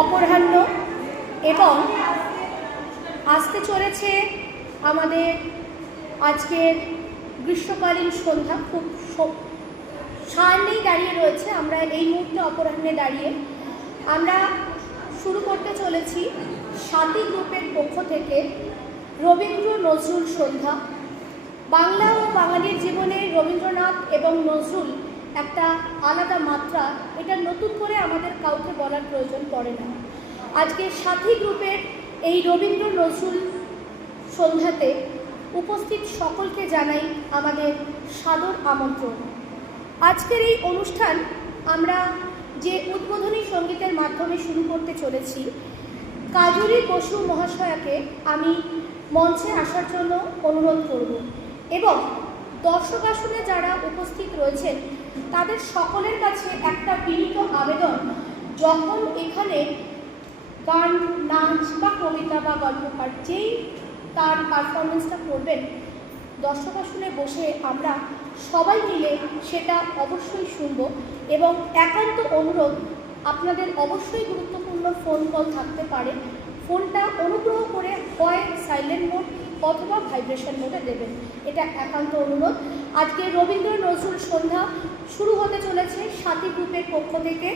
অপরাহ্ন এবং আসতে চলেছে আমাদের আজকের গ্রীষ্মকালীন সন্ধ্যা। খুব সামনেই দাঁড়িয়ে রয়েছে আমরা এই মুহূর্তে অপরাহ্নে দাঁড়িয়ে। আমরা শুরু করতে চলেছি সাতী গ্রুপের পক্ষ থেকে রবীন্দ্র নজরুল সন্ধ্যা। বাংলা ও বাঙালির জীবনে রবীন্দ্রনাথ এবং নজরুল একটা আলাদা মাত্রা, এটা নতুন করে আমাদের কাউকে বলার প্রয়োজন পড়ে না। আজকে সাথী গ্রুপের এই রবীন্দ্র নজরুল সন্ধ্যাতে উপস্থিত সকলকে জানাই আমাদের সাদর আমন্ত্রণ। আজকের এই অনুষ্ঠান আমরা যে উদ্বোধনী সঙ্গীতের মাধ্যমে শুরু করতে চলেছি, কাজরি বসু মহাশয়াকে আমি মঞ্চে আসার জন্য অনুরোধ করব এবং দর্শক আসনে যারা উপস্থিত রয়েছেন। তাদের সকলের কাছে একটা বিনীত আবেদন, যখন এখানে গান, নাচ বা কবিতা বা গল্প পাঠ যেই তার পারফরমেন্সটা করবেন, দর্শক আসনে বসে আমরা সবাই মিলে সেটা অবশ্যই শুনব এবং একান্ত অনুরোধ, আপনাদের অবশ্যই গুরুত্বপূর্ণ ফোন কল থাকতে পারে। ফোনটা অনুগ্রহ করে হয় সাইলেন্ট মোড অথবা ভাইব্রেশন মোডে দেবেন। এটা একান্ত অনুরোধ। আজকে রবীন্দ্র নজরুল সন্ধ্যা শুরু হতে চলেছে সাথী গ্রুপের পক্ষ থেকে।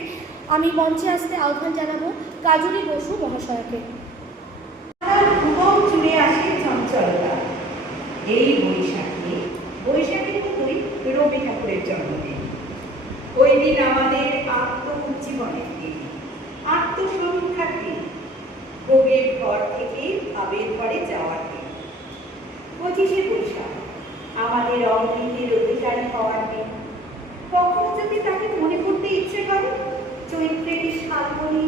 আমি মঞ্চে আসতে আহ্বান জানাব কাজলি বসু মহাশয়কে। এই বৈশাখে বৈশাখের মতোই রবি ঠাকুরের জন্মদিন। ওই দিন আমাদের আত্মউজ্জীবনের দিন আমাদের অমৃতের অধিকারী হওয়ার নেই কখন যদি তাকে মনে করতে ইচ্ছে করে চৈত্রের শালবনী